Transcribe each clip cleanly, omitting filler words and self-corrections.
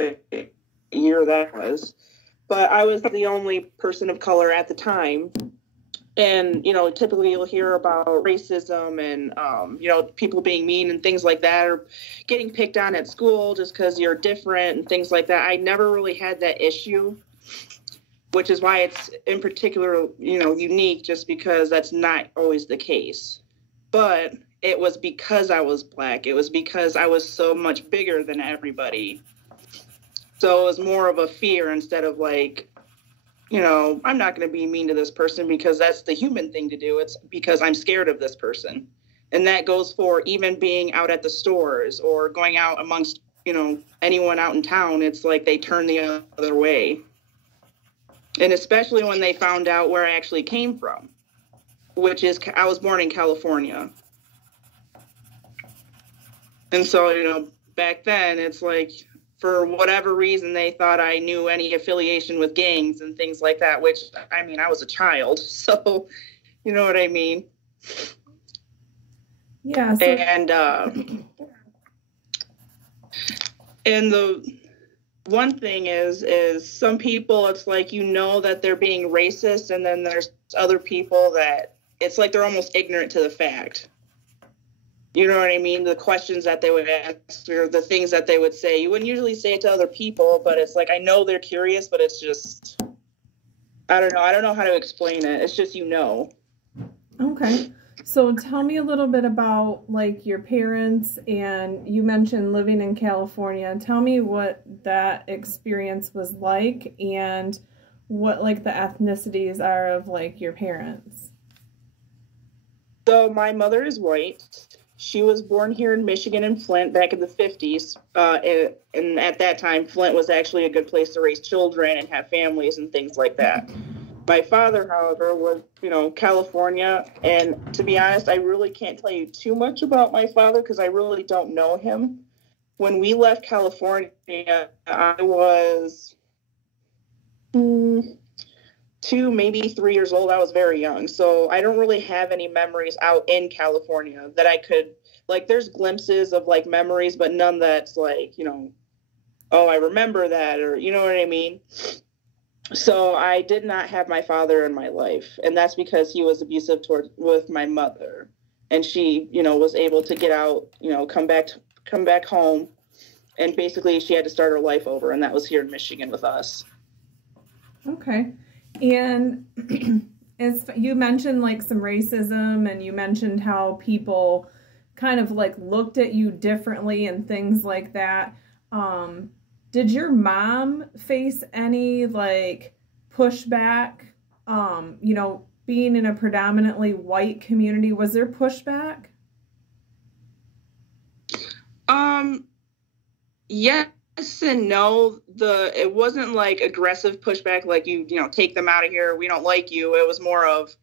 what year that was. But I was the only person of color at the time. And, typically you'll hear about racism and, people being mean and things like that, or getting picked on at school just because you're different and things like that. I never really had that issue, which is why it's in particular, unique, just because that's not always the case. But it was because I was Black. It was because I was so much bigger than everybody. So it was more of a fear instead of like, I'm not going to be mean to this person because that's the human thing to do. It's because I'm scared of this person. And that goes for even being out at the stores or going out amongst, anyone out in town. It's like they turn the other way. And especially when they found out where I actually came from, which is I was born in California. And so, back then it's like, for whatever reason, they thought I knew any affiliation with gangs and things like that, which, I was a child, so you know what I mean? Yeah. So... And the one thing is some people, it's like, that they're being racist, and then there's other people that it's like they're almost ignorant to the fact. You know what I mean? The questions that they would ask or the things that they would say. You wouldn't usually say it to other people, but it's like, I know they're curious, but it's just, I don't know. I don't know how to explain it. It's just, Okay. So tell me a little bit about like your parents, and you mentioned living in California. Tell me what that experience was like and what like the ethnicities are of like your parents. So my mother is white. She was born here in Michigan in Flint back in the 50s. And at that time, Flint was actually a good place to raise children and have families and things like that. My father, however, was, California. And to be honest, I really can't tell you too much about my father because I really don't know him. When we left California, I was 2, maybe 3 years old. I was very young. So I don't really have any memories out in California that I could, like, there's glimpses of like memories, but none that's like, oh, I remember that, or you know what I mean? So I did not have my father in my life. And that's because he was abusive with my mother. And she, was able to get out, come back home. And basically she had to start her life over. And that was here in Michigan with us. Okay. And as you mentioned like some racism, and you mentioned how people kind of like looked at you differently and things like that. Did your mom face any like pushback? Being in a predominantly white community, was there pushback? Yes and no. It wasn't like aggressive pushback, like you take them out of here, we don't like you. It was more of,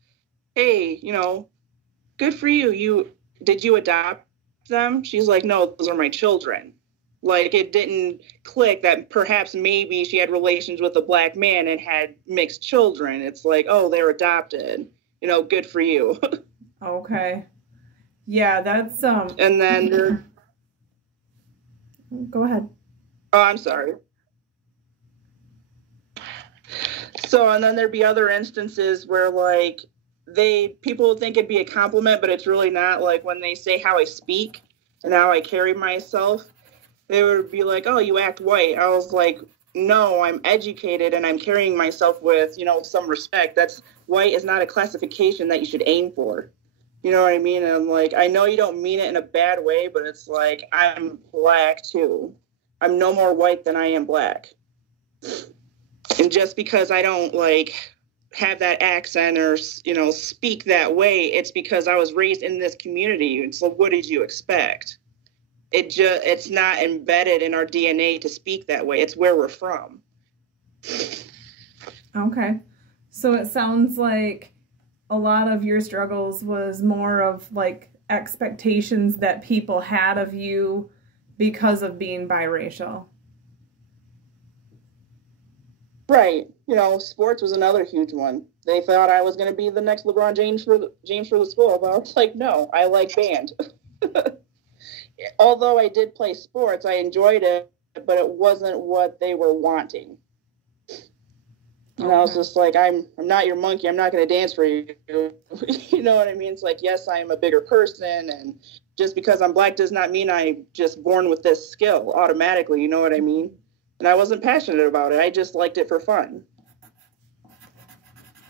hey, good for you. Did you adopt them? She's like, no, those are my children. Like, it didn't click that perhaps maybe she had relations with a Black man and had mixed children. It's like, oh, they're adopted. Good for you. Okay. Yeah, that's And then go ahead. Oh, I'm sorry. So, and then there'd be other instances where like people think it'd be a compliment, but it's really not. Like when they say how I speak and how I carry myself, they would be like, oh, you act white. I was like, no, I'm educated and I'm carrying myself with, some respect. White is not a classification that you should aim for. You know what I mean? And I'm like, I know you don't mean it in a bad way, but it's like, I'm Black too. I'm no more white than I am Black. And just because I don't like have that accent or, speak that way, it's because I was raised in this community. And so what did you expect? It's not embedded in our DNA to speak that way. It's where we're from. Okay. So it sounds like a lot of your struggles was more of like expectations that people had of you because of being biracial. Right. Sports was another huge one. They thought I was going to be the next LeBron James for the school, but I was like, no, I like band. Although I did play sports, I enjoyed it, but it wasn't what they were wanting. And I was just like, I'm not your monkey. I'm not going to dance for you. You know what I mean? It's like, yes, I am a bigger person. And just because I'm Black does not mean I'm just born with this skill automatically. You know what I mean? And I wasn't passionate about it. I just liked it for fun.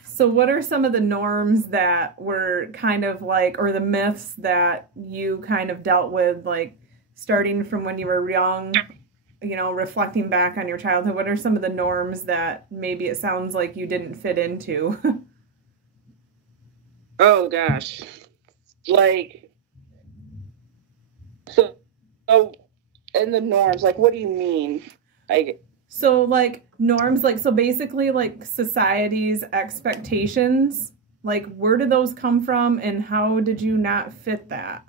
So what are some of the norms that were kind of like, or the myths that you kind of dealt with, like starting from when you were young, you know, reflecting back on your childhood? What are some of the norms that maybe it sounds like you didn't fit into? Oh, gosh. Like, so, and the norms, like, what do you mean? So like norms, like, so basically like society's expectations, like where did those come from and how did you not fit that?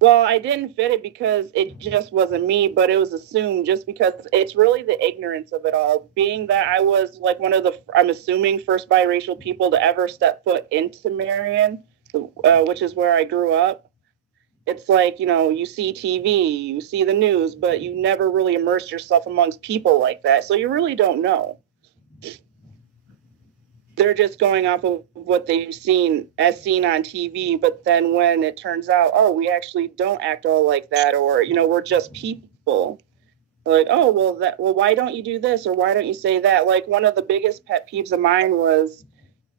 Well, I didn't fit it because it just wasn't me, but it was assumed just because it's really the ignorance of it all. Being that I was like one of the, I'm assuming, first biracial people to ever step foot into Marion, which is where I grew up. It's like, you know, you see TV, you see the news, but you never really immerse yourself amongst people like that. So you really don't know. They're just going off of what they've seen on TV. But then when it turns out, oh, we actually don't act all like that, or, you know, we're just people. Like, oh, well, why don't you do this? Or why don't you say that? Like one of the biggest pet peeves of mine was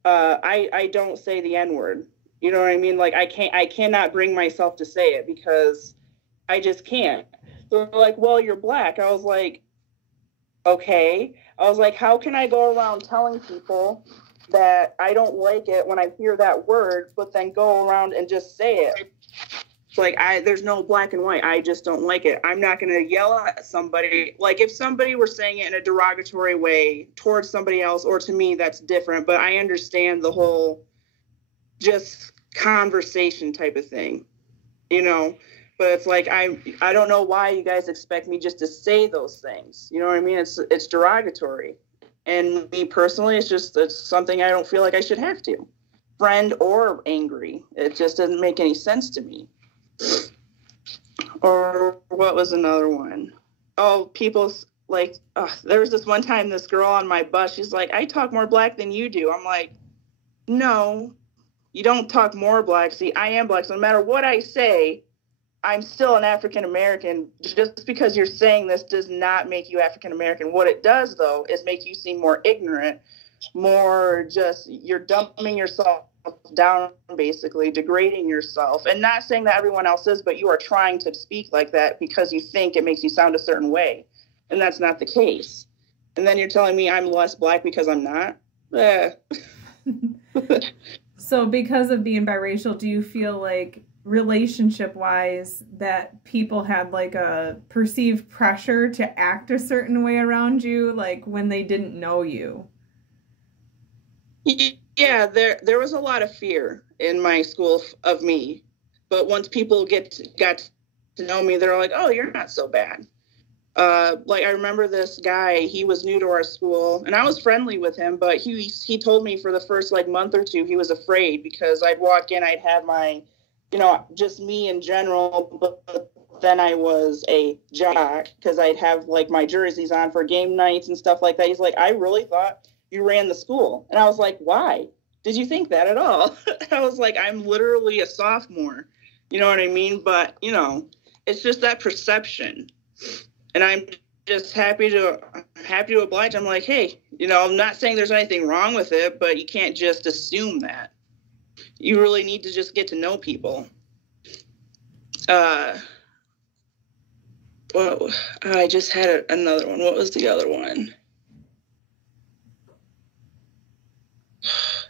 I don't say the N-word. You know what I mean? Like I cannot bring myself to say it because I just can't. So they're like, well, you're Black. I was like, okay. I was like, how can I go around telling people that I don't like it when I hear that word, but then go around and just say it? It's like, there's no black and white. I just don't like it. I'm not going to yell at somebody. Like if somebody were saying it in a derogatory way towards somebody else or to me, that's different. But I understand the whole just conversation type of thing, you know, but it's like, I don't know why you guys expect me just to say those things. You know what I mean? It's derogatory. And me personally, it's something I don't feel like I should have to, friend or angry. It just doesn't make any sense to me. Or what was another one? Oh, people's like, there was this one time, this girl on my bus, she's like, I talk more Black than you do. I'm like, no, you don't talk more Black. See, I am Black. So no matter what I say, I'm still an African-American. Just because you're saying this does not make you African-American. What it does, though, is make you seem more ignorant, more just, you're dumbing yourself down, basically, degrading yourself. And not saying that everyone else is, but you are trying to speak like that because you think it makes you sound a certain way. And that's not the case. And then you're telling me I'm less Black because I'm not? So because of being biracial, do you feel like relationship-wise that people had like a perceived pressure to act a certain way around you, like when they didn't know you? Yeah, there was a lot of fear in my school of me. But once people got to know me, they're like, oh, you're not so bad. Like I remember this guy, he was new to our school and I was friendly with him, but he told me for the first like month or two, he was afraid because I'd walk in, I'd have my, you know, just me in general, but then I was a jock because I'd have like my jerseys on for game nights and stuff like that. He's like, I really thought you ran the school. And I was like, why did you think that at all? I was like, I'm literally a sophomore, you know what I mean? But you know, it's just that perception. And I'm just happy to oblige. I'm like, hey, you know, I'm not saying there's anything wrong with it, but you can't just assume that. You really need to just get to know people. Well, I just had another one. What was the other one?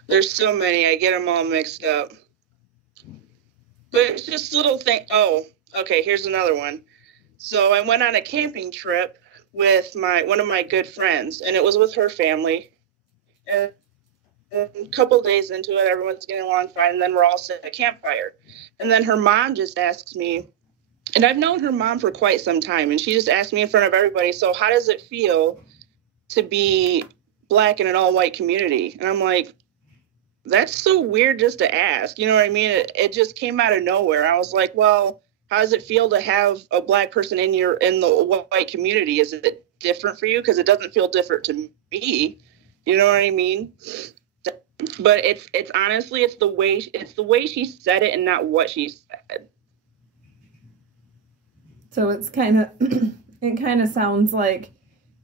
There's so many. I get them all mixed up. But it's just little thing. Oh, okay, here's another one. So I went on a camping trip with one of my good friends, and it was with her family. And a couple days into it, everyone's getting along fine, and then we're all sitting at a campfire. And then her mom just asks me, and I've known her mom for quite some time, and she just asked me in front of everybody, so how does it feel to be Black in an all-white community? And I'm like, That's so weird just to ask. You know what I mean? It just came out of nowhere. I was like, well, how does it feel to have a Black person in the white community? Is it different for you? Because it doesn't feel different to me. You know what I mean? But it's honestly, it's the way she said it and not what she said. So it's kind of it kind of sounds like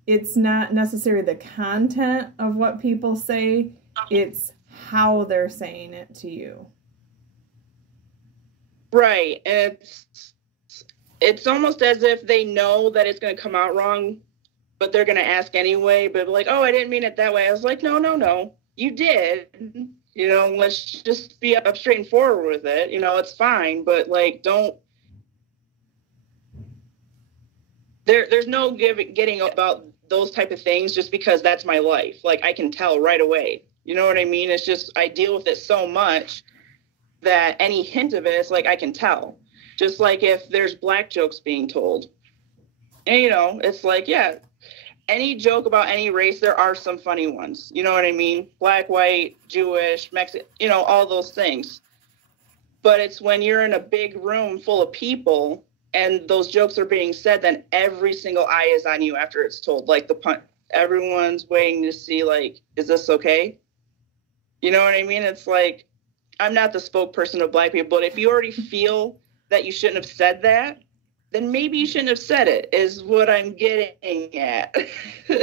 it's not necessarily the content of what people say, it's how they're saying it to you. Right. And it's almost as if they know that it's going to come out wrong, but they're going to ask anyway, but like, oh, I didn't mean it that way. I was like, no, you did. You know, let's just be up straight and forward with it. You know, it's fine, but like, don't. There's no getting about those type of things just because that's my life. Like, I can tell right away. You know what I mean? It's just, I deal with it so much that any hint of it is like, I can tell. Just like if there's Black jokes being told. And, you know, it's like, yeah, any joke about any race, there are some funny ones. You know what I mean? Black, white, Jewish, Mexican, you know, all those things. But it's when you're in a big room full of people and those jokes are being said, then every single eye is on you after it's told. Like everyone's waiting to see, like, is this okay? You know what I mean? It's like, I'm not the spokesperson of Black people, but if you already feel that you shouldn't have said that, then maybe you shouldn't have said it, is what I'm getting at.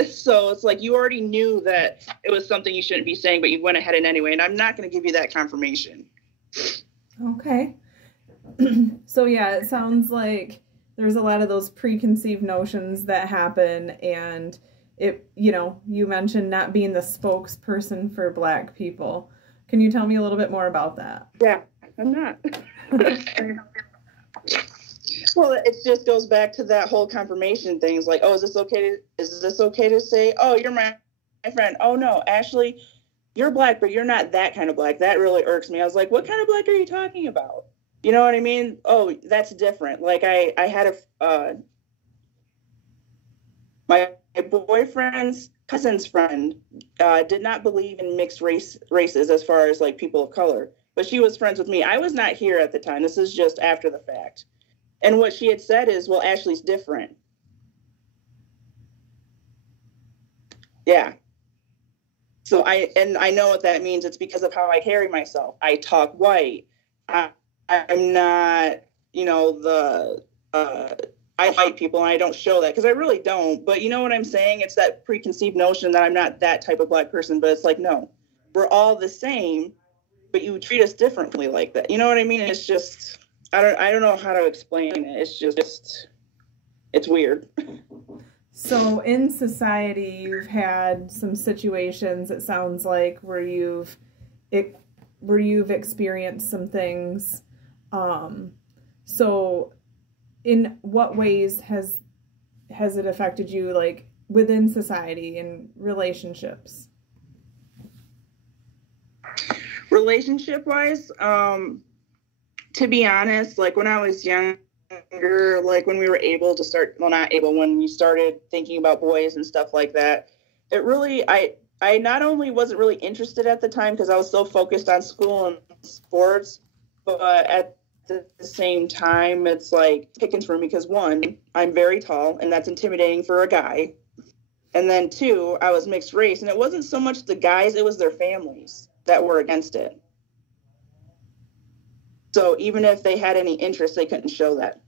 So it's like, you already knew that it was something you shouldn't be saying, but you went ahead and anyway, and I'm not going to give you that confirmation. Okay. So yeah, it sounds like there's a lot of those preconceived notions that happen, and it, you know, you mentioned not being the spokesperson for Black people. Can you tell me a little bit more about that? Yeah, I'm not. Well, it just goes back to that whole confirmation thing. It's like, oh, is this okay to say? Oh, you're my friend. Oh no, Ashley, you're Black, but you're not that kind of Black. That really irks me. I was like, what kind of Black are you talking about? You know what I mean? Oh, that's different. Like I had my boyfriend's cousin's friend did not believe in mixed races as far as like people of color, but she was friends with me. I was not here at the time. This is just after the fact. And what she had said is, well, Ashley's different. Yeah. So I know what that means. It's because of how I carry myself. I talk white. I'm not, you know, I fight people and I don't show that because I really don't. But you know what I'm saying? It's that preconceived notion that I'm not that type of Black person. But it's like, no, we're all the same, but you treat us differently like that. You know what I mean? It's just, I don't know how to explain it. It's just, it's weird. So in society, you've had some situations, it sounds like, where you've experienced some things. So in what ways has it affected you, like within society and relationships? Relationship wise, to be honest, like when I was younger, like when we were able to start, well, not able, when we started thinking about boys and stuff like that, it really, I not only wasn't really interested at the time because I was so focused on school and sports, but at the same time, it's like pickings for me because one, I'm very tall and that's intimidating for a guy. And then two, I was mixed race and it wasn't so much the guys, it was their families that were against it. So even if they had any interest, they couldn't show that.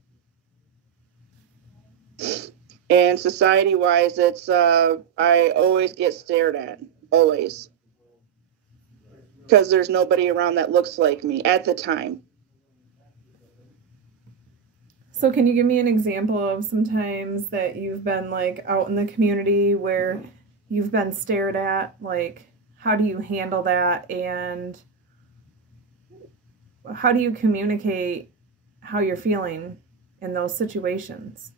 And society-wise, it's, I always get stared at, always. Because there's nobody around that looks like me at the time. So can you give me an example of some times that you've been like out in the community where you've been stared at? Like, how do you handle that? And how do you communicate how you're feeling in those situations?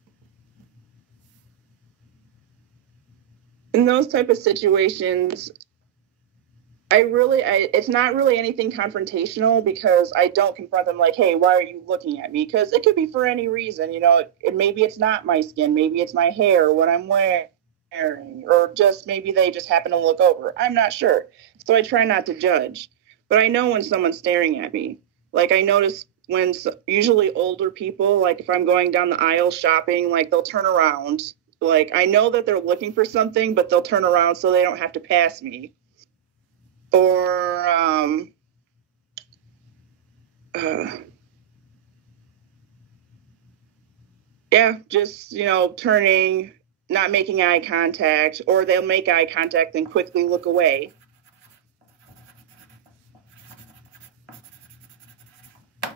In those type of situations, it's not really anything confrontational because I don't confront them like, hey, why are you looking at me? Because it could be for any reason, you know, maybe it's not my skin, maybe it's my hair, what I'm wearing, or just maybe they just happen to look over. I'm not sure. So I try not to judge. but I know when someone's staring at me. Like, I notice when usually older people, like if I'm going down the aisle shopping, like they'll turn around. Like, I know that they're looking for something, but they'll turn around so they don't have to pass me. Or, yeah, just, you know, turning, not making eye contact, or they'll make eye contact and quickly look away.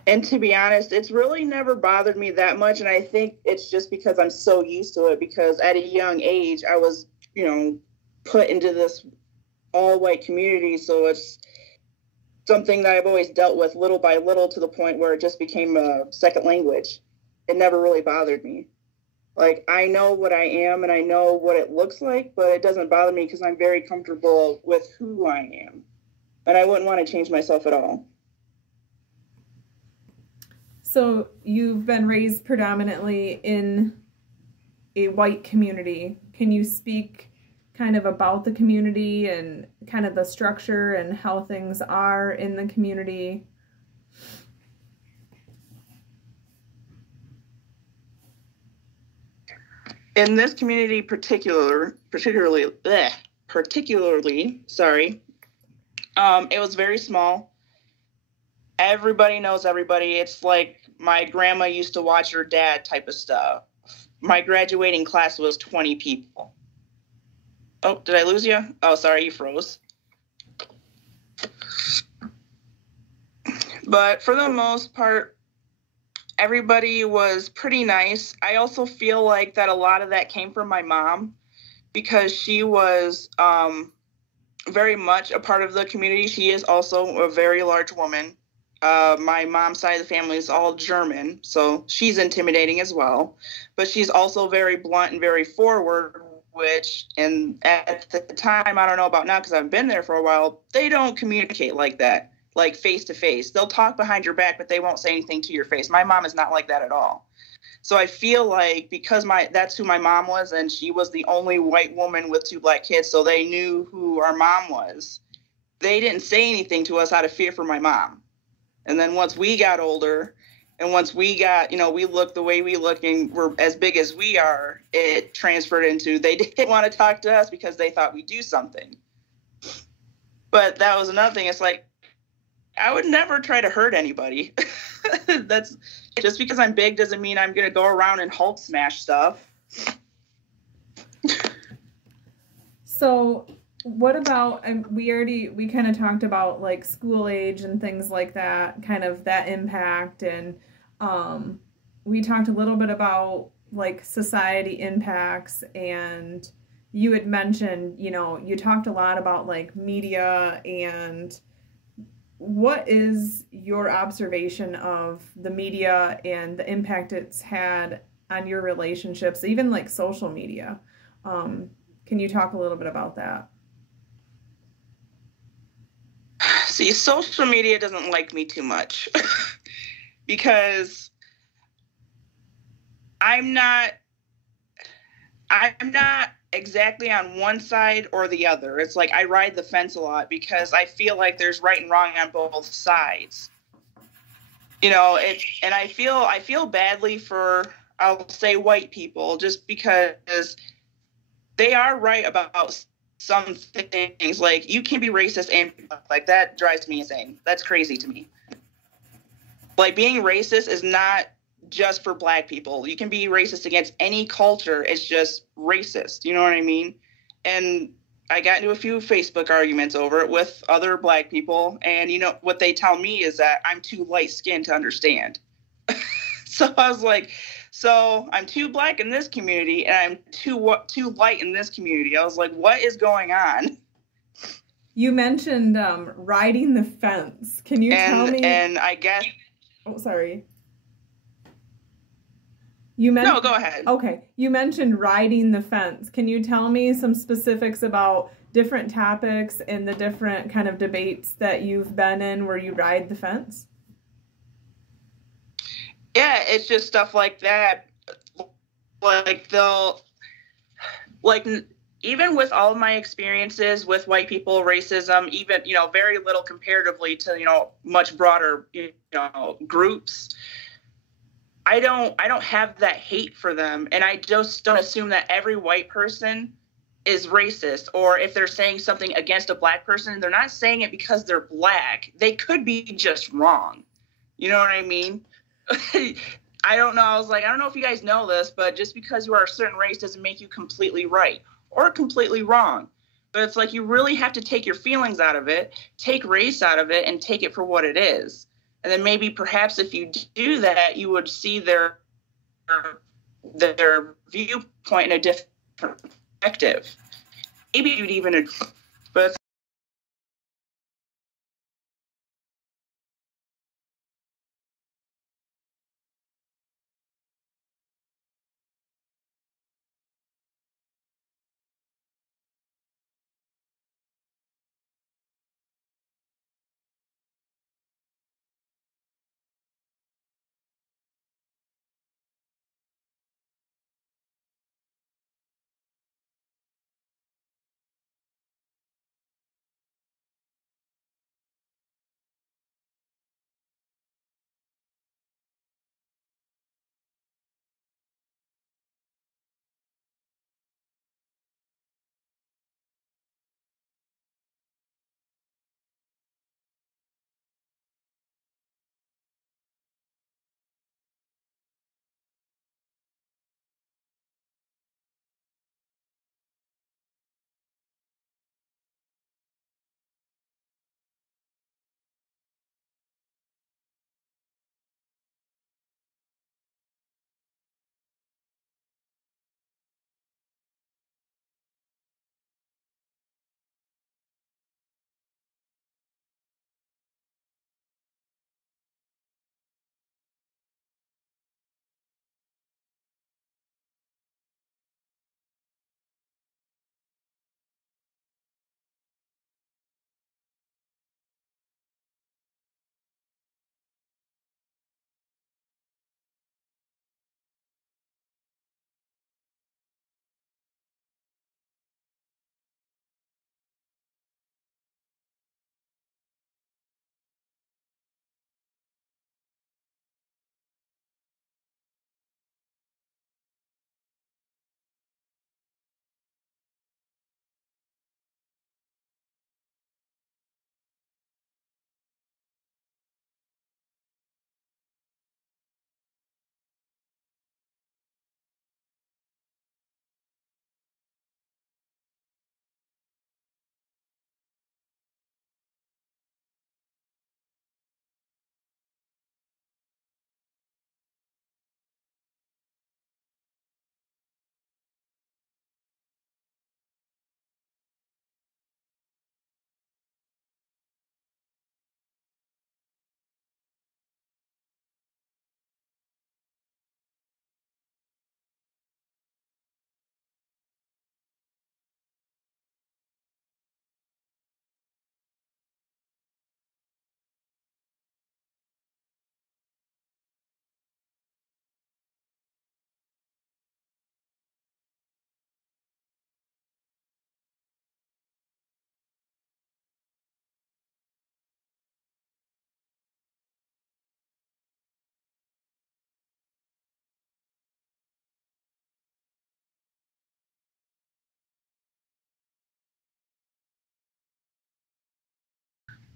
And to be honest, it's really never bothered me that much. And I think it's just because I'm so used to it, because at a young age, I was, you know, put into this all white community. So it's something that I've always dealt with little by little, to the point where it just became a second language. It never really bothered me. Like, I know what I am and I know what it looks like, but it doesn't bother me because I'm very comfortable with who I am. And I wouldn't want to change myself at all. So you've been raised predominantly in a white community. Can you speak kind of about the community and kind of the structure and how things are in the community? In this community particularly, sorry, it was very small. Everybody knows everybody. It's like my grandma used to watch her dad type of stuff. My graduating class was 20 people. Oh, did I lose you? Oh, sorry, you froze. But for the most part, everybody was pretty nice. I also feel like that a lot of that came from my mom, because she was very much a part of the community. She is also a very large woman. My mom's side of the family is all German, so she's intimidating as well. But she's also very blunt and very forward, and at the time, I don't know about now because I've been there for a while, they don't communicate like that, like face to face. They'll talk behind your back, but they won't say anything to your face. My mom is not like that at all. So I feel like because that's who my mom was, and she was the only white woman with 2 black kids, so they knew who our mom was. They didn't say anything to us out of fear for my mom. And then once we got older, and once we got, you know, we look the way we look and we're as big as we are, it transferred into they didn't want to talk to us because they thought we'd do something. But that was another thing. It's like, I would never try to hurt anybody. That's just because I'm big doesn't mean I'm going to go around and Hulk smash stuff. So what about, we kind of talked about like school age and things like that, kind of that impact. And we talked a little bit about like society impacts, and you had mentioned, you know, you talked a lot about like media. And what is your observation of the media and the impact it's had on your relationships, even like social media? Can you talk a little bit about that? See, social media doesn't like me too much because I'm not exactly on one side or the other. It's like I ride the fence a lot because I feel like there's right and wrong on both sides. You know, and I feel badly for, I'll say, white people, just because they are right about some things. Like, you can be racist and like that drives me insane. That's crazy to me. Like, being racist is not just for black people. You can be racist against any culture. It's just racist. You know what I mean? And I got into a few Facebook arguments over it with other black people. And, you know, what they tell me is that I'm too light-skinned to understand. So I was like, so I'm too black in this community and I'm too white in this community. I was like, what is going on? You mentioned riding the fence. Can you tell me? And I guess... Oh, sorry. No, go ahead. Okay. You mentioned riding the fence. Can you tell me some specifics about different topics and the different kind of debates that you've been in where you ride the fence? Yeah, it's just stuff like that. Like, even with all of my experiences with white people, racism, even, very little comparatively to, much broader, groups, I don't have that hate for them. And I just don't assume that every white person is racist, or if they're saying something against a black person, they're not saying it because they're black. They could be just wrong. You know what I mean? I don't know. I was like, I don't know if you guys know this, but just because you are a certain race doesn't make you completely right or completely wrong. But it's like you really have to take your feelings out of it, take race out of it, and take it for what it is. And then maybe perhaps if you do that, you would see their viewpoint in a different perspective. Maybe you'd even, but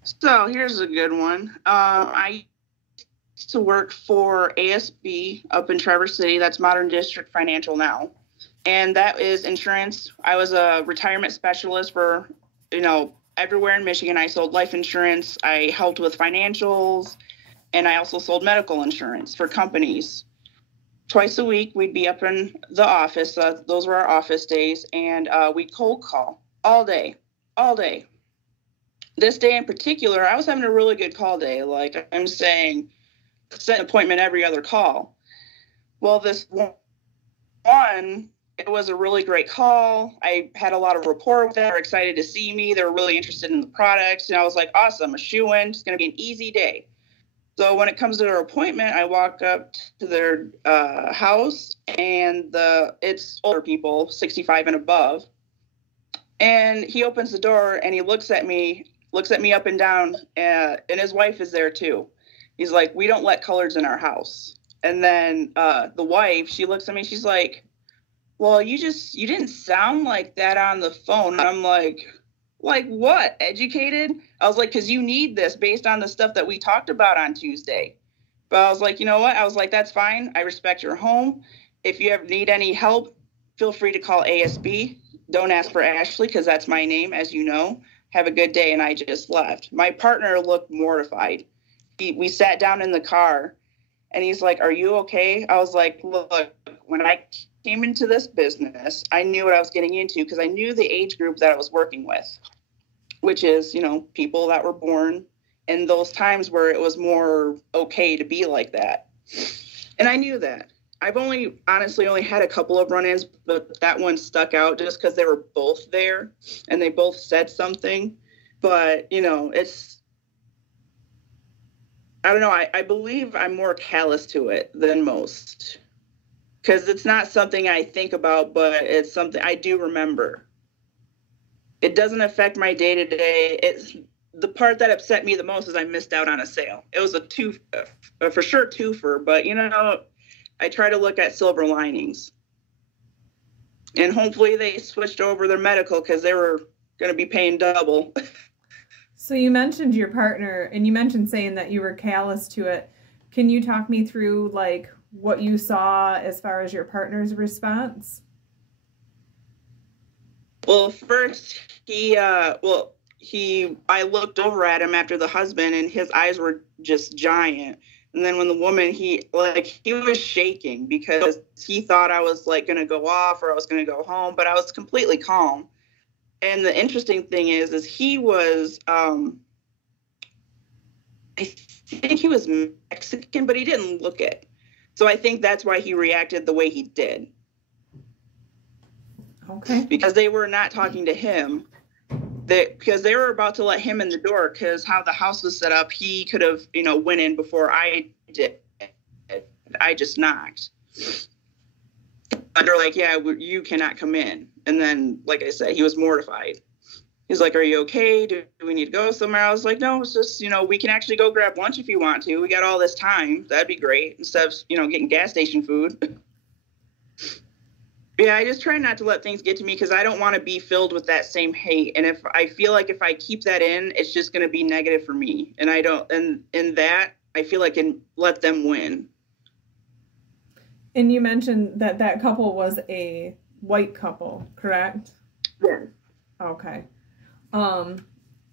so here's a good one. I used to work for ASB up in Traverse City. That's Modern District Financial now. And that is insurance. I was a retirement specialist for, everywhere in Michigan. I sold life insurance. I helped with financials, and I also sold medical insurance for companies. Twice a week, we'd be up in the office. Those were our office days, and we'd cold call all day, all day. This day in particular, I was having a really good call day. Like I'm saying, set an appointment every other call. Well, this one, it was a really great call. I had a lot of rapport with them. They were excited to see me. They were really interested in the products. And I was like, awesome, a shoe-in. It's going to be an easy day. So when it comes to their appointment, I walk up to their house, and it's older people, 65 and above. And he opens the door and he looks at me up and down, and his wife is there too. He's like, we don't let coloreds in our house. And then the wife, she looks at me, she's like, well, you didn't sound like that on the phone. And I'm like what? Educated? I was like, because you need this based on the stuff that we talked about on Tuesday. But I was like, you know what? I was like, that's fine. I respect your home. If you ever need any help, feel free to call ASB. Don't ask for Ashley because that's my name, as you know. Have a good day. And I just left. My partner looked mortified. We sat down in the car and he's like, are you okay? I was like, look, when I came into this business, I knew what I was getting into because I knew the age group that I was working with, which is, people that were born in those times where it was more okay to be like that. And I knew that. I've honestly only had a couple of run-ins, but that one stuck out just because they were both there and they both said something. But, I don't know. I believe I'm more callous to it than most because it's not something I think about, but it's something I do remember. It doesn't affect my day-to-day. It's the part that upset me the most is I missed out on a sale. It was for sure twofer, but I try to look at silver linings. And hopefully they switched over their medical because they were going to be paying double. So you mentioned your partner, and you mentioned saying that you were callous to it. Can you talk me through, what you saw as far as your partner's response? Well, first, I looked over at him after the husband, and his eyes were just giant. And then when the woman, he was shaking because he thought I was going to go off or I was going to go home, but I was completely calm. And the interesting thing is he was, I think he was Mexican, but he didn't look it. So I think that's why he reacted the way he did. Okay. Because they were not talking to him. Because they were about to let him in the door because how the house was set up, he could have, went in before I did. I just knocked. And they're like, yeah, you cannot come in. And then, like I said, he was mortified. He's like, are you okay? Do we need to go somewhere? I was like, no, it's just, we can actually go grab lunch if you want to. We got all this time. That'd be great. Instead of, getting gas station food. Yeah, I just try not to let things get to me because I don't want to be filled with that same hate. And if I feel like if I keep that in, it's just going to be negative for me. And I don't, and in that, I feel like I can let them win. And you mentioned that couple was a white couple, correct? Yeah. Okay.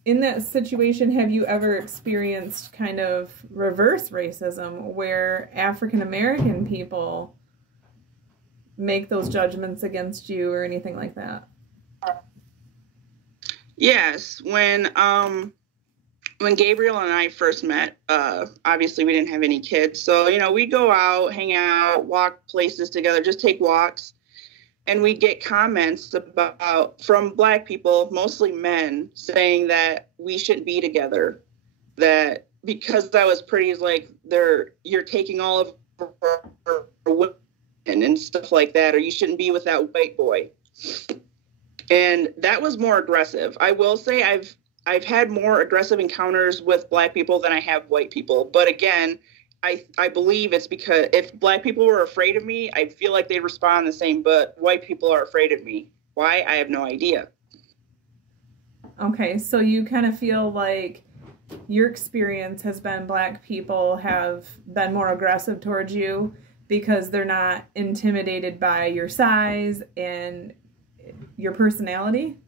In that situation, have you ever experienced kind of reverse racism where African American people make those judgments against you or anything like that? Yes. When Gabriel and I first met, obviously we didn't have any kids. So, we'd go out, hang out, walk places together, just take walks. And we'd get comments from Black people, mostly men, saying that we shouldn't be together. That because I was pretty, you're taking all of our women and stuff like that, or you shouldn't be with that white boy. And that was more aggressive. I will say I've had more aggressive encounters with Black people than I have white people. But again, I believe it's because if Black people were afraid of me, I feel like they'd respond the same, but white people are afraid of me. Why? I have no idea. Okay, so you kind of feel like your experience has been Black people have been more aggressive towards you because they're not intimidated by your size and your personality?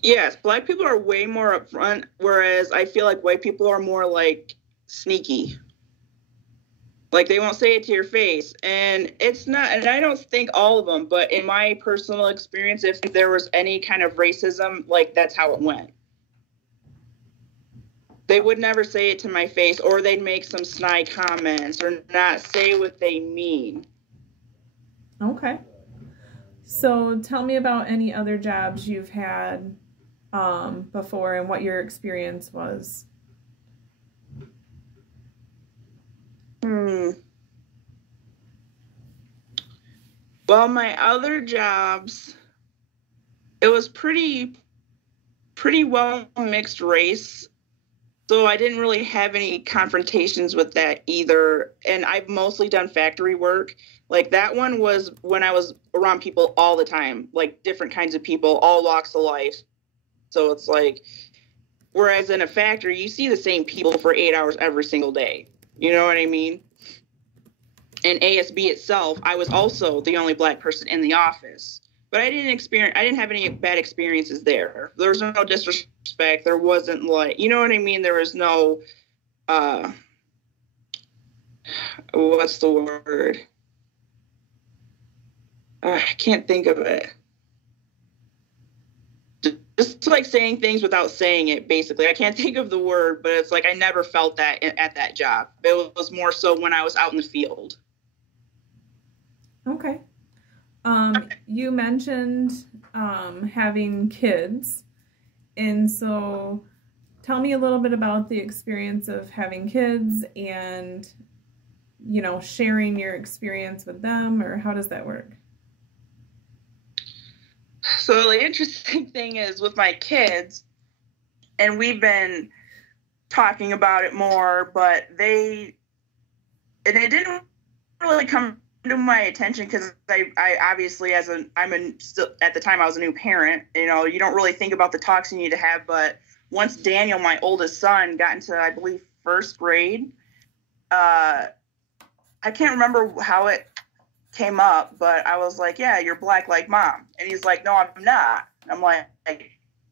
Yes, Black people are way more upfront, whereas I feel like white people are more sneaky. They won't say it to your face. And it's not, and I don't think all of them, but in my personal experience, if there was any kind of racism, that's how it went. They would never say it to my face, or they'd make some snide comments or not say what they mean. Okay. So tell me about any other jobs you've had before and what your experience was. Well, my other jobs, it was pretty well mixed race. So I didn't really have any confrontations with that either. And I've mostly done factory work. Like that one was when I was around people all the time, like different kinds of people, all walks of life. So it's like, whereas in a factory, you see the same people for 8 hours every single day. You know what I mean? In ASB itself, I was also the only black person in the office. But I didn't have any bad experiences there. There was no disrespect. There wasn't like, you know what I mean? There was no, what's the word? I can't think of it. Just like saying things without saying it, basically. I can't think of the word, but it's like I never felt that at that job. It was more so when I was out in the field. Okay. You mentioned having kids, and so tell me a little bit about the experience of having kids and, you know, sharing your experience with them, or how does that work? So the interesting thing is with my kids, and we've been talking about it more, but it didn't really come to my attention because I obviously still at the time I was a new parent, you know, you don't really think about the talks you need to have. But once Daniel, my oldest son, got into, I believe, first grade, I can't remember how it came up, but I was like, yeah, you're black like mom. And he's like, no, I'm not. I'm like,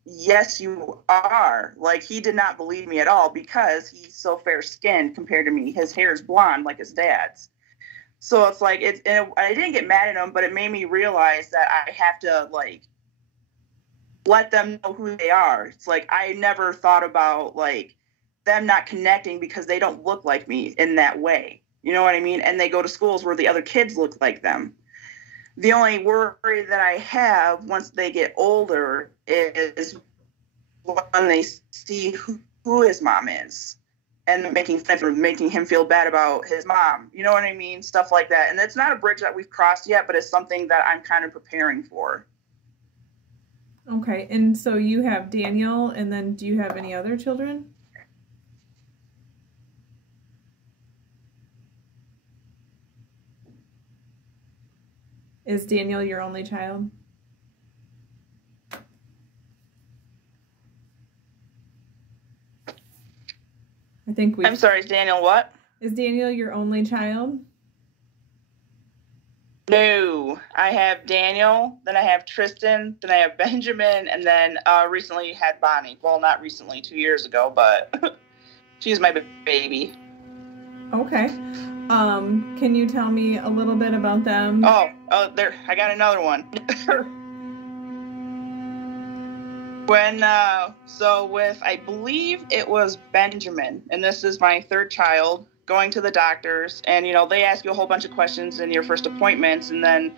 yes, you are. Like, he did not believe me at all because he's so fair skinned compared to me. His hair is blonde like his dad's. So it's like, I didn't get mad at him, but it made me realize that I have to, like, let them know who they are. It's like, I never thought about, like, them not connecting because they don't look like me in that way. You know what I mean? And they go to schools where the other kids look like them. The only worry that I have once they get older is when they see who his mom is. And making him feel bad about his mom. You know what I mean? Stuff like that. And it's not a bridge that we've crossed yet, but it's something that I'm kind of preparing for. Okay. And so you have Daniel, and then do you have any other children? Is Daniel your only child? I'm sorry, is Daniel what? Is Daniel your only child? No, I have Daniel, then I have Tristan, then I have Benjamin, and then recently had Bonnie. Well, not recently, 2 years ago, but she's my baby. Okay. Can you tell me a little bit about them? Oh, there, I got another one. I believe it was Benjamin, and this is my third child, going to the doctors, and, you know, they ask you a whole bunch of questions in your first appointments, and then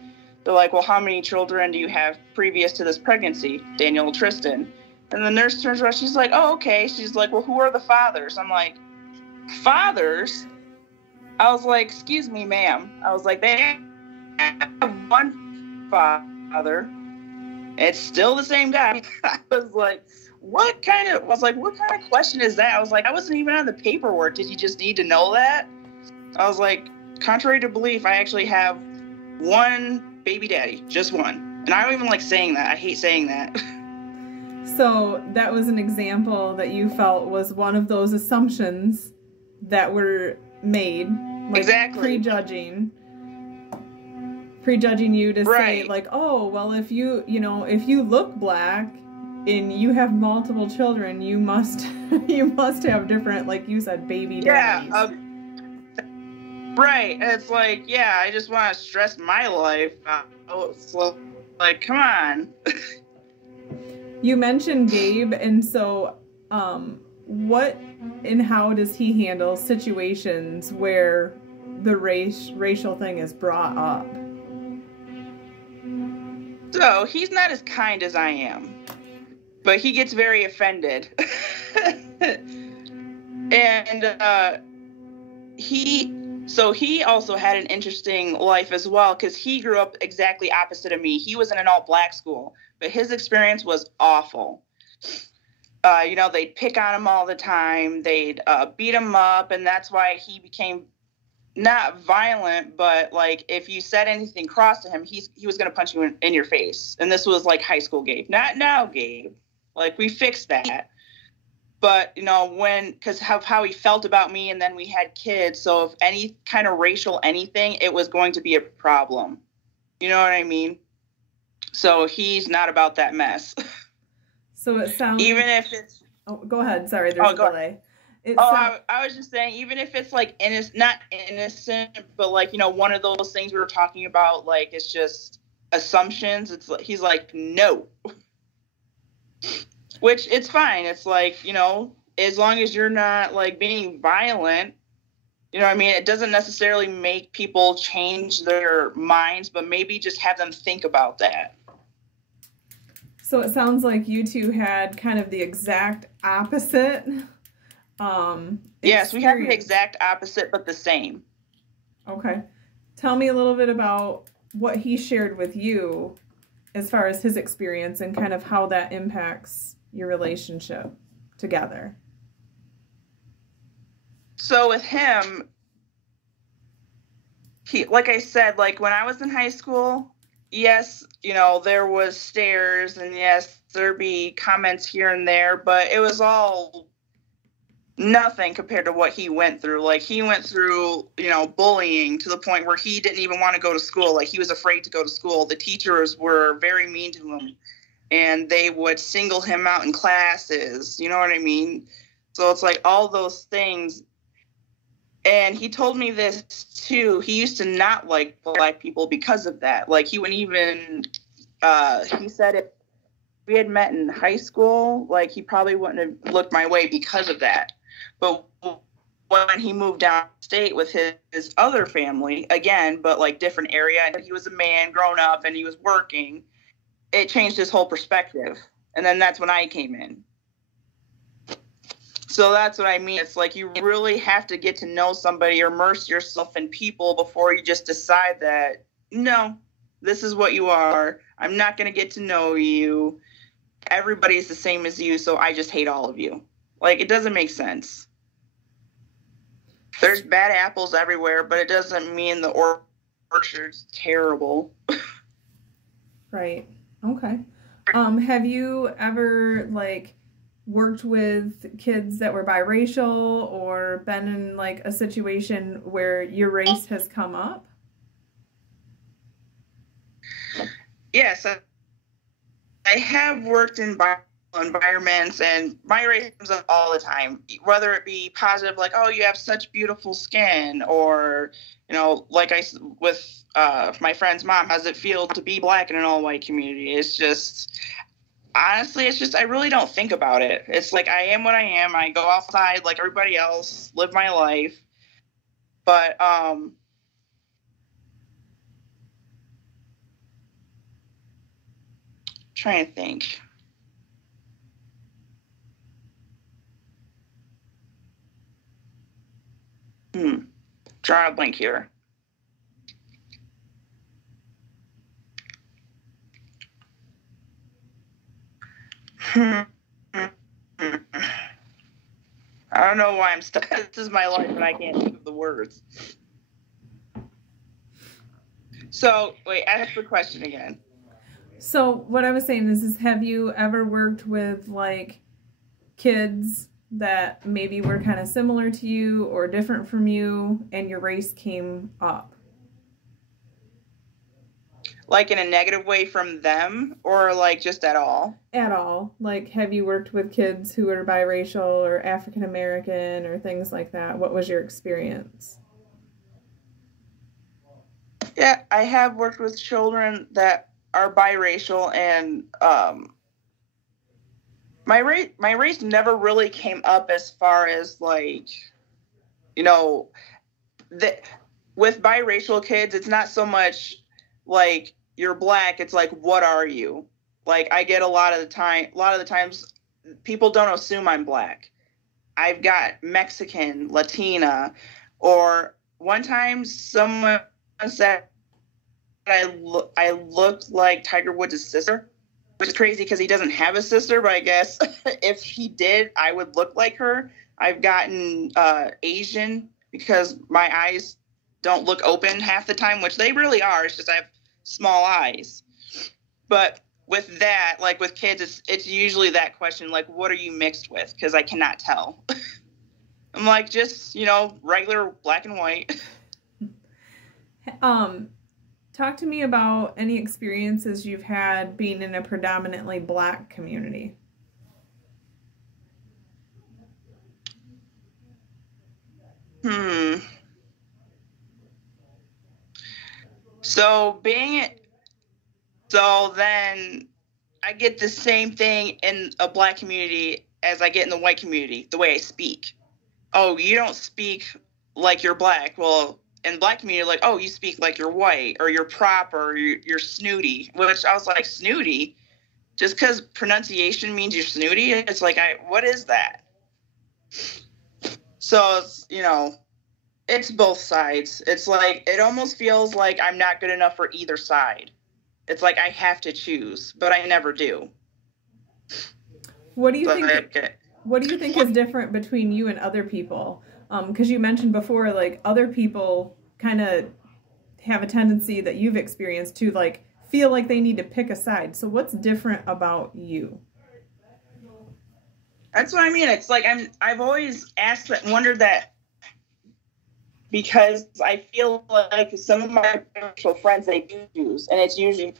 they're like, well, how many children do you have previous to this pregnancy? Daniel, Tristan. And the nurse turns around, she's like, oh, okay. She's like, well, who are the fathers? I'm like, fathers? I was like, excuse me, ma'am. I was like, they have one father. It's still the same guy. I was like, what kind of question is that? I was like, I wasn't even on the paperwork. Did you just need to know that? I was like, contrary to belief, I actually have one baby daddy, just one. And I don't even like saying that. I hate saying that. So that was an example that you felt was one of those assumptions that were made, like exactly. prejudging you to say, like, oh, well, if you look black and you have multiple children, you must have different, like you said, baby daddies. Yeah, right. And it's like, yeah, I just want to stress my life. It's like, come on. You mentioned Gabe, and so what and how does he handle situations where the racial thing is brought up? So he's not as kind as I am, but he gets very offended. And So he also had an interesting life as well, because he grew up exactly opposite of me. He was in an all-black school, but his experience was awful. They'd pick on him all the time. They'd beat him up, and that's why he became not violent, but like if you said anything cross to him, he was going to punch you in your face. And this was like high school Gabe, not now Gabe. Like we fixed that. But, because of how he felt about me, and then we had kids. So if any kind of racial anything, it was going to be a problem. You know what I mean? So he's not about that mess. So it sounds... Even if it's... Oh, go ahead. Sorry, there's a delay. I was just saying, even if it's like not innocent, but like, one of those things we were talking about, like it's just assumptions. It's like, he's like, no. Which it's fine. It's like, as long as you're not like being violent, what I mean? It doesn't necessarily make people change their minds, but maybe just have them think about that. So it sounds like you two had kind of the exact opposite. Yes, we have the exact opposite, but the same. Okay. Tell me a little bit about what he shared with you as far as his experience and kind of how that impacts your relationship together. So with him, like I said, like when I was in high school, yes, there was stares, and yes, there'd be comments here and there, but it was all nothing compared to what he went through. Like he went through, bullying to the point where he didn't even want to go to school. Like he was afraid to go to school. The teachers were very mean to him, and they would single him out in classes. You know what I mean? So it's like all those things. And he told me this too. He used to not like black people because of that. Like he wouldn't even, he said if we had met in high school, like he probably wouldn't have looked my way because of that. But when he moved downstate with his other family, again, but like different area, and he was a man grown up and he was working, it changed his whole perspective. And then that's when I came in. So that's what I mean. It's like you really have to get to know somebody or immerse yourself in people before you just decide that, no, this is what you are. I'm not going to get to know you. Everybody's the same as you, so I just hate all of you. Like, it doesn't make sense. There's bad apples everywhere, but it doesn't mean the orchard's terrible. Right. Okay. Have you ever, like, worked with kids that were biracial or been in, like, a situation where your race has come up? Yes. I have worked in environments, and my race comes up all the time, whether it be positive, like, oh, you have such beautiful skin, or, like with my friend's mom, how does it feel to be black in an all-white community? It's just, honestly, I really don't think about it. It's like, I am what I am. I go outside like everybody else, live my life. But, trying to think. Draw a blank here. I don't know why I'm stuck. This is my life, and I can't think of the words. So, wait, ask the question again. So, what I was saying is have you ever worked with, like, kids that maybe were kind of similar to you or different from you, and your race came up? Like in a negative way from them, or like just at all? At all. Like, have you worked with kids who are biracial or African American or things like that? What was your experience? Yeah, I have worked with children that are biracial, and my race never really came up as far as, like, with biracial kids, it's not so much like you're black, it's like, what are you? Like, I get a lot of the times people don't assume I'm black. I've got Mexican, Latina, or one time someone said I looked like Tiger Woods' sister, which is crazy because he doesn't have a sister, but I guess if he did, I would look like her. I've gotten Asian because my eyes don't look open half the time, which they really are. It's just I have small eyes. But with that, like with kids, it's usually that question, like, what are you mixed with? Because I cannot tell. I'm like, just, regular black and white. Talk to me about any experiences you've had being in a predominantly Black community. So then I get the same thing in a Black community as I get in the white community, the way I speak. Oh, you don't speak like you're Black. Well, in Black community, like, oh, you speak like you're white, or you're proper, or you're snooty. Which I was like, snooty? Just because pronunciation means you're snooty? It's like, what is that? So, it's both sides. It's like, it almost feels like I'm not good enough for either side. It's like I have to choose, but I never do. What do you think is different between you and other people? Because you mentioned before, like, other people kind of have a tendency that you've experienced to, like, feel like they need to pick a side. So what's different about you? That's what I mean. It's like I've always asked that, wondered that, because I feel like some of my actual friends, they do choose, and it's usually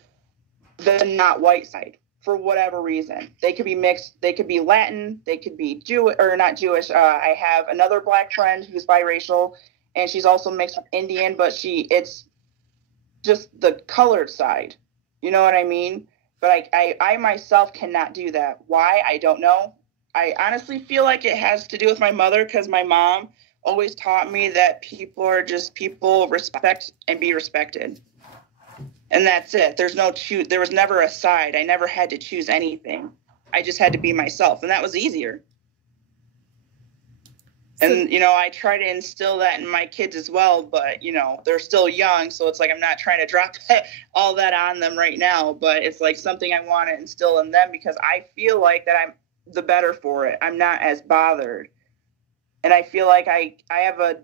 the not white side. For whatever reason, they could be mixed, they could be Latin, they could be Jewish, or not Jewish. I have another Black friend who's biracial, and she's also mixed with Indian, but it's just the colored side. You know what I mean? But I myself cannot do that. Why? I don't know. I honestly feel like it has to do with my mother, because my mom always taught me that people are just people, respect and be respected. And that's it. There was never a side. I never had to choose anything. I just had to be myself, and that was easier. And, I try to instill that in my kids as well, but, they're still young, so it's like I'm not trying to drop all that on them right now, but it's like something I want to instill in them, because I feel like that I'm the better for it. I'm not as bothered. And I feel like I have a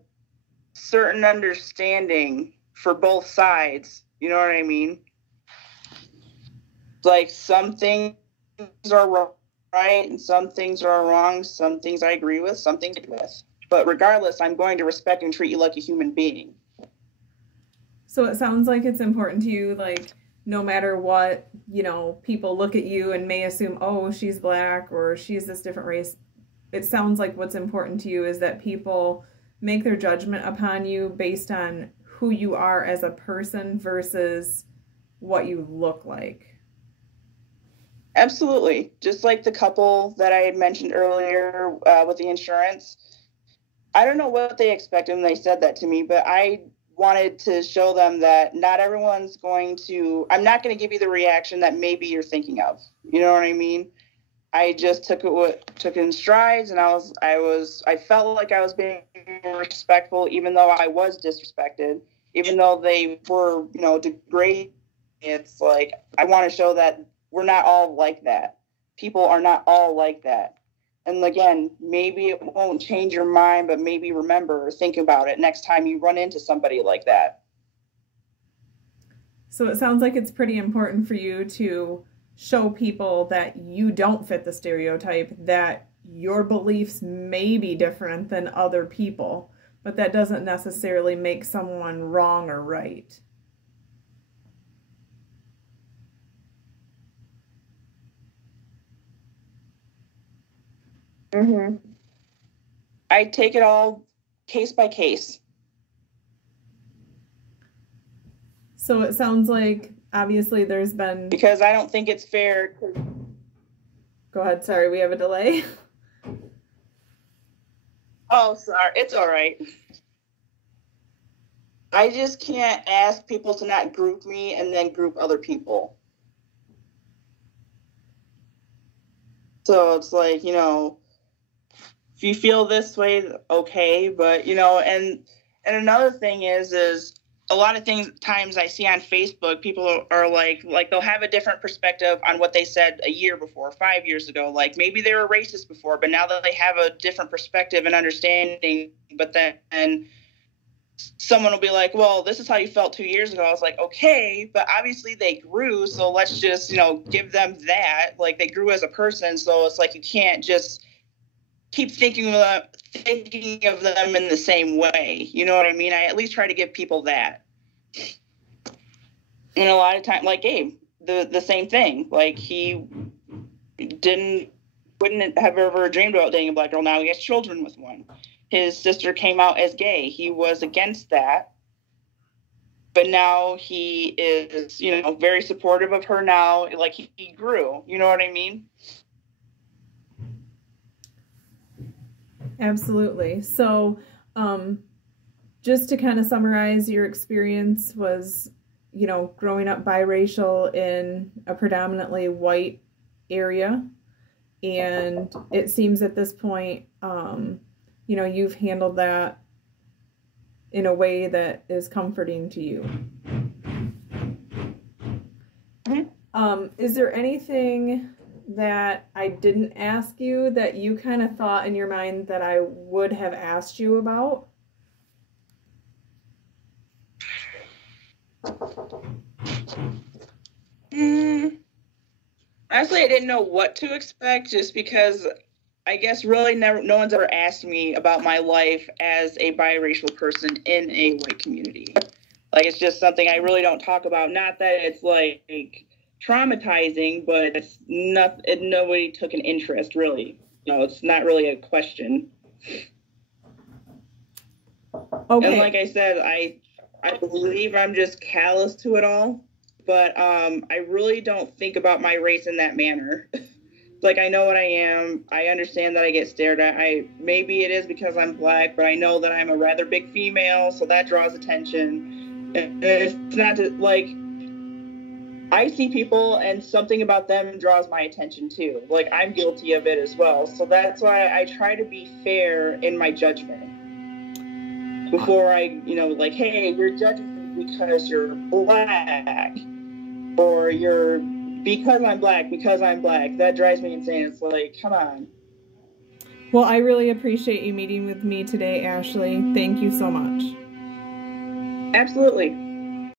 certain understanding for both sides. You know what I mean? Like, some things are right and some things are wrong. Some things I agree with, some things I agree with. But regardless, I'm going to respect and treat you like a human being. So it sounds like it's important to you, like, no matter what, people look at you and may assume, oh, she's Black or she's this different race. It sounds like what's important to you is that people make their judgment upon you based on who you are as a person versus what you look like. Absolutely. Just like the couple that I had mentioned earlier with the insurance. I don't know what they expected when they said that to me, but I wanted to show them that not everyone's I'm not going to give you the reaction that maybe you're thinking of. You know what I mean? I just took it in strides, and I felt like I was being respectful, even though I was disrespected, even though they were, degrading. It's like, I want to show that we're not all like that. People are not all like that. And again, maybe it won't change your mind, but maybe remember or think about it next time you run into somebody like that. So it sounds like it's pretty important for you to show people that you don't fit the stereotype, that your beliefs may be different than other people, but that doesn't necessarily make someone wrong or right. Mm-hmm. I take it all case by case. So it sounds like obviously there's been... Because I don't think it's fair. Go ahead. Sorry, we have a delay. Oh, sorry. It's all right. I just can't ask people to not group me and then group other people. So it's like, if you feel this way, okay. But, and And another thing is a lot of times I see on Facebook, people are like they'll have a different perspective on what they said a year before, 5 years ago. Like maybe they were racist before, but now that they have a different perspective and understanding, but then someone will be like, well, this is how you felt 2 years ago. I was like, okay, but obviously they grew. So let's just, give them that. Like they grew as a person. So it's like, you can't just keep thinking of them in the same way. You know what I mean? I at least try to give people that. And a lot of time, like Gabe, the same thing. Like he wouldn't have ever dreamed about dating a black girl. Now he has children with one. His sister came out as gay. He was against that. But now he is, very supportive of her now. Like he grew. You know what I mean? Absolutely. So, just to kind of summarize, your experience was, growing up biracial in a predominantly white area. And it seems at this point, you've handled that in a way that is comforting to you. Mm-hmm. Is there anything that I didn't ask you that you kind of thought in your mind that I would have asked you about? Honestly, I didn't know what to expect just because I guess really no one's ever asked me about my life as a biracial person in a white community. Like, it's just something I really don't talk about. Not that it's like traumatizing, but it's not. Nobody took an interest, really. It's not really a question. Okay. And like I said, I believe I'm just callous to it all, but I really don't think about my race in that manner. Like, I know what I am. I understand that I get stared at. Maybe it is because I'm black, but I know that I'm a rather big female, so that draws attention. And it's not like, I see people and something about them draws my attention too. Like, I'm guilty of it as well. So that's why I try to be fair in my judgment. Before I, like, hey, you're judging me because you're black. Or because I'm black. That drives me insane. It's like, come on. Well, I really appreciate you meeting with me today, Ashley. Thank you so much. Absolutely.